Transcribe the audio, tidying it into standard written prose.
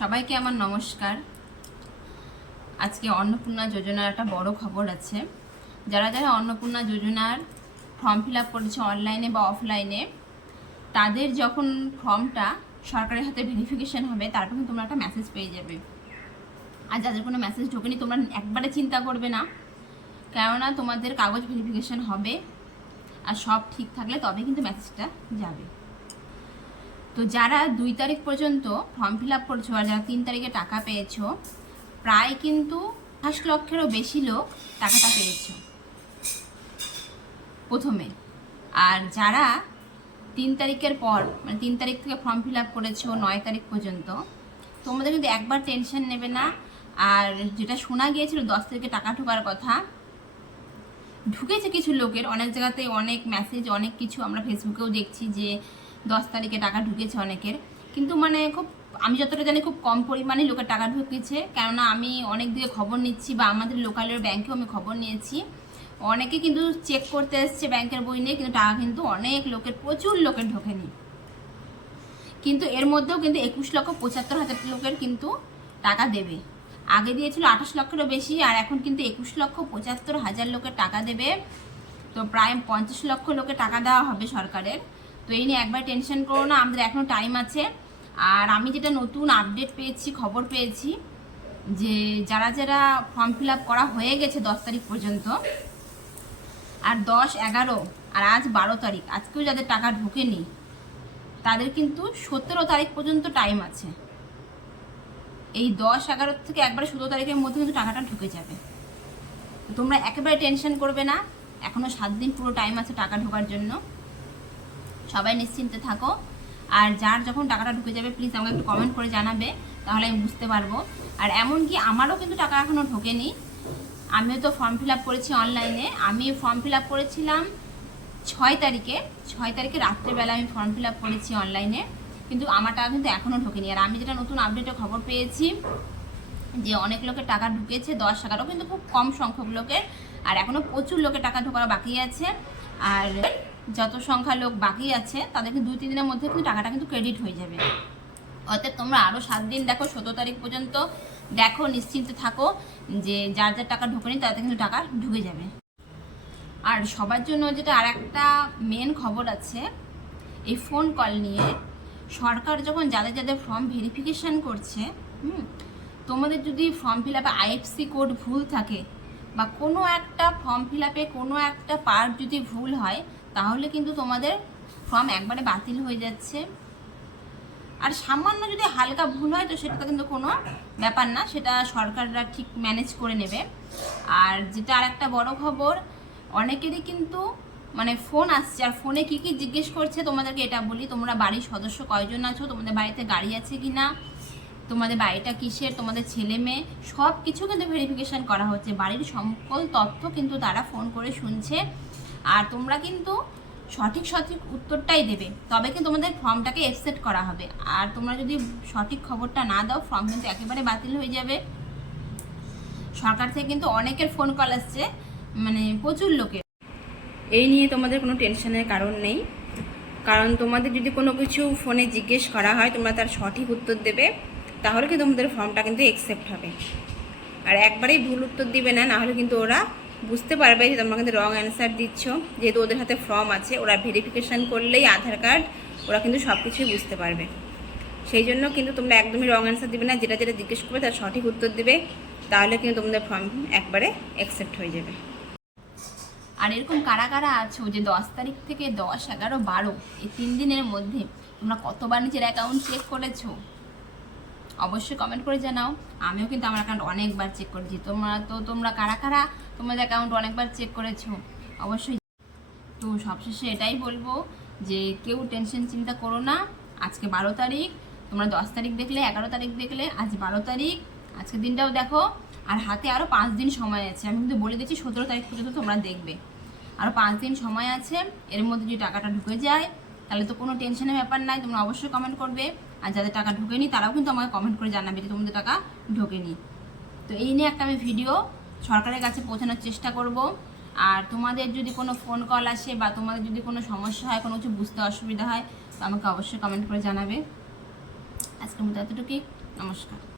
সবাইকে আমার নমস্কার। আজকে অন্নপূর্ণা যোজনার একটা বড় খবর আছে। যারা যারা অন্নপূর্ণা যোজনার ফর্ম ফিল আপ করেছে অনলাইনে বা অফলাইনে, তাদের যখন ফর্মটা সরকারের হাতে ভেরিফিকেশন হবে তারপর কিন্তু তোমরা একটা মেসেজ পেয়ে যাবে। আর যাদের কোনো মেসেজ ঢোকেনি তোমরা একবারে চিন্তা করবে না, কেননা তোমাদের কাগজ ভেরিফিকেশন হবে আর সব ঠিক থাকলে তবে কিন্তু মেসেজটা যাবে। তো যারা 2 তারিখ পর্যন্ত ফর্ম ফিল আপ করছো আর যারা 3 তারিখে টাকা পেয়েছো, প্রায় কিন্তু 5 লক্ষেরও বেশি লোক টাকাটা পেয়েছো প্রথমে। আর যারা 3 তারিখের পর মানে 3 তারিখ থেকে ফর্ম ফিল আপ করেছো 9 তারিখ পর্যন্ত, তোমাদের কিন্তু একবার টেনশন নেবে না। আর যেটা শোনা গিয়েছিল 10 তারিখে টাকা ঢোকার কথা, ঢুকেছে কিছু লোকের, অনেক জায়গাতে অনেক মেসেজ অনেক কিছু আমরা ফেসবুকেও দেখছি যে 10 তারিখে টাকা ঢুকেছে অনেকের, কিন্তু মানে খুব, আমি যতটা জানি খুব কম পরিমাণে লোকের টাকা ঢুকেছে। কেননা আমি অনেক দিকে খবর নিচ্ছি বা আমাদের লোকালের ব্যাংকেও আমি খবর নিয়েছি, অনেকে কিন্তু চেক করতে এসছে ব্যাংকের বই নিয়ে, কিন্তু টাকা কিন্তু অনেক লোকের, প্রচুর লোকের ঢোকেনি। কিন্তু এর মধ্যেও কিন্তু 21,75,000 লোকের কিন্তু টাকা দেবে। আগে দিয়েছিল 28 লক্ষেরও বেশি, আর এখন কিন্তু 21,75,000 লোকের টাকা দেবে। তো প্রায় 50 লক্ষ লোকের টাকা দেওয়া হবে সরকারের। তো এই নিয়ে একবার টেনশন করো না, আমাদের এখনও টাইম আছে। আর আমি যেটা নতুন আপডেট পেয়েছি, খবর পেয়েছি, যে যারা যারা ফর্ম ফিল আপ করা হয়ে গেছে 10 তারিখ পর্যন্ত, আর 10, 11 আর আজ 12 তারিখ, আজকেও যাদের টাকা ঢোকেনি তাদের কিন্তু 17 তারিখ পর্যন্ত টাইম আছে। এই 10, 11 থেকে একবারে 17 তারিখের মধ্যে কিন্তু টাকাটা ঢুকে যাবে। তোমরা একেবারে টেনশন করবে না, এখনও 7 দিন পুরো টাইম আছে টাকা ঢোকার জন্য। সবাই নিশ্চিন্তে থাকো। আর যার যখন টাকাটা ঢুকে যাবে প্লিজ আমাকে একটু কমেন্ট করে জানাবে, তাহলে আমি বুঝতে পারবো। আর এমনকি আমারও কিন্তু টাকা এখনও ঢোকেনি, আমিও তো ফর্ম ফিল আপ করেছি অনলাইনে। আমি ফর্ম ফিল আপ করেছিলাম 6 তারিখে, 6 তারিখে রাত্রেবেলা আমি ফর্ম ফিল আপ করেছি অনলাইনে, কিন্তু আমার টাকা কিন্তু এখনও ঢোকেনি। আর আমি যেটা নতুন আপডেটে খবর পেয়েছি যে অনেক লোকের টাকা ঢুকেছে, 10, 11, কিন্তু খুব কম সংখ্যক লোকের, আর এখনও প্রচুর লোকের টাকা ঢোকা বাকি আছে। আর যত সংখ্যা লোক বাকি আছে তাদেরকে 2-3 দিনের মধ্যে কিন্তু টাকাটা কিন্তু ক্রেডিট হয়ে যাবে। অতএব তোমরা আরও 7 দিন দেখো, 17 তারিখ পর্যন্ত দেখো, নিশ্চিন্তে থাকো যে যার যার টাকা ঢোকেনি তাদের কিন্তু টাকা ঢুকে যাবে। আর সবার জন্য যেটা আর একটা মেন খবর আছে এই ফোন কল নিয়ে, সরকার যখন যাদের যাদের ফর্ম ভেরিফিকেশান করছে, তোমাদের যদি ফর্ম ফিল আপে আইএফসি কোড ভুল থাকে বা কোনো একটা ফর্ম ফিল আপে কোনো একটা পার্ট যদি ভুল হয়, তাহলে কিন্তু তোমাদের ফর্ম একবারে বাতিল হয়ে যাচ্ছে। আর সামান্য যদি হালকা ভুল হয় তো সেটা কিন্তু কোনো ব্যাপার না, সেটা সরকাররা ঠিক ম্যানেজ করে নেবে। আর যেটা আর একটা বড় খবর, অনেকেরই কিন্তু মানে ফোন আসছে, আর ফোনে কী কী জিজ্ঞেস করছে তোমাদেরকে এটা বলি। তোমরা বাড়ির সদস্য কয়জন আছো, তোমাদের বাড়িতে গাড়ি আছে কি না, তোমাদের বাড়িটা কিসের, তোমাদের ছেলে মেয়ে, সব কিছু কিন্তু ভেরিফিকেশান করা হচ্ছে। বাড়ির সকল তথ্য কিন্তু তারা ফোন করে শুনছে। আর তোমরা কিন্তু সঠিক উত্তরটাই দেবে, তবে কিন্তু তোমাদের ফর্মটাকে অ্যাকসেপ্ট করা হবে। আর তোমরা যদি সঠিক খবরটা না দাও, ফর্ম কিন্তু একেবারে বাতিল হয়ে যাবে। সরকার থেকে কিন্তু অনেকের ফোন কল আসছে, মানে প্রচুর লোকের। এই নিয়ে তোমাদের কোনো টেনশনের কারণ নেই, কারণ তোমাদের যদি কোনো কিছু ফোনে জিজ্ঞেস করা হয় তোমরা তার সঠিক উত্তর দেবে, তাহলে কিন্তু তোমাদের ফর্মটা কিন্তু অ্যাকসেপ্ট হবে। আর একবারেই ভুল উত্তর দিবে না, নাহলে কিন্তু ওরা বুঝতে পারবে যে তোমরা কিন্তু রং অ্যান্সার দিচ্ছ। যেহেতু ওদের হাতে ফর্ম আছে, ওরা ভেরিফিকেশান করলেই আধার কার্ড, ওরা কিন্তু সব কিছুই বুঝতে পারবে। সেই জন্য কিন্তু তোমরা একদমই রং অ্যান্সার দিবে না, যেটা যেটা জিজ্ঞেস করবে তার সঠিক উত্তর দেবে, তাহলে কিন্তু তোমাদের ফর্ম একবারে অ্যাকসেপ্ট হয়ে যাবে। আর এরকম কারা কারা আছো যে 10 তারিখ থেকে 10, 11, 12 এই 3 দিনের মধ্যে তোমরা কতবার নিজের অ্যাকাউন্ট চেক করেছো? অবশ্যই কমেন্ট করে জানাও। আমিও কিন্তু আমার অ্যাকাউন্ট অনেকবার চেক করেছি। তোমরা কারা কারা তোমাদের অ্যাকাউন্ট অনেকবার চেক করেছো অবশ্যই। তো সবশেষে এটাই বলবো যে কেউ টেনশন চিন্তা করো না। আজকে 12 তারিখ, তোমরা 10 তারিখ দেখলে, 11 তারিখ দেখলে, আজ 12 তারিখ, আজকের দিনটাও দেখো। আর হাতে আরও 5 দিন সময় আছে, আমি কিন্তু বলে দিচ্ছি 17 তারিখ পর্যন্ত তোমরা দেখবে। আরও 5 দিন সময় আছে, এর মধ্যে যদি টাকাটা ঢুকে যায় তাহলে তো কোনো টেনশনের ব্যাপার নাই। তোমরা অবশ্যই কমেন্ট করবে, আর যাদের টাকা ঢোকেনি তারাও কিন্তু আমাকে কমেন্ট করে জানাবে যে তোমাদের টাকা ঢোকেনি। তো এই নিয়ে একটা আমি ভিডিও সরকারের কাছে পৌঁছানোর চেষ্টা করব। আর তোমাদের যদি কোনো ফোন কল আসে বা তোমাদের যদি কোনো সমস্যা হয়, কোনো কিছু বুঝতে অসুবিধা হয়, তো আমাকে অবশ্যই কমেন্ট করে জানাবে। আজকের মতো এতটুকুই। নমস্কার।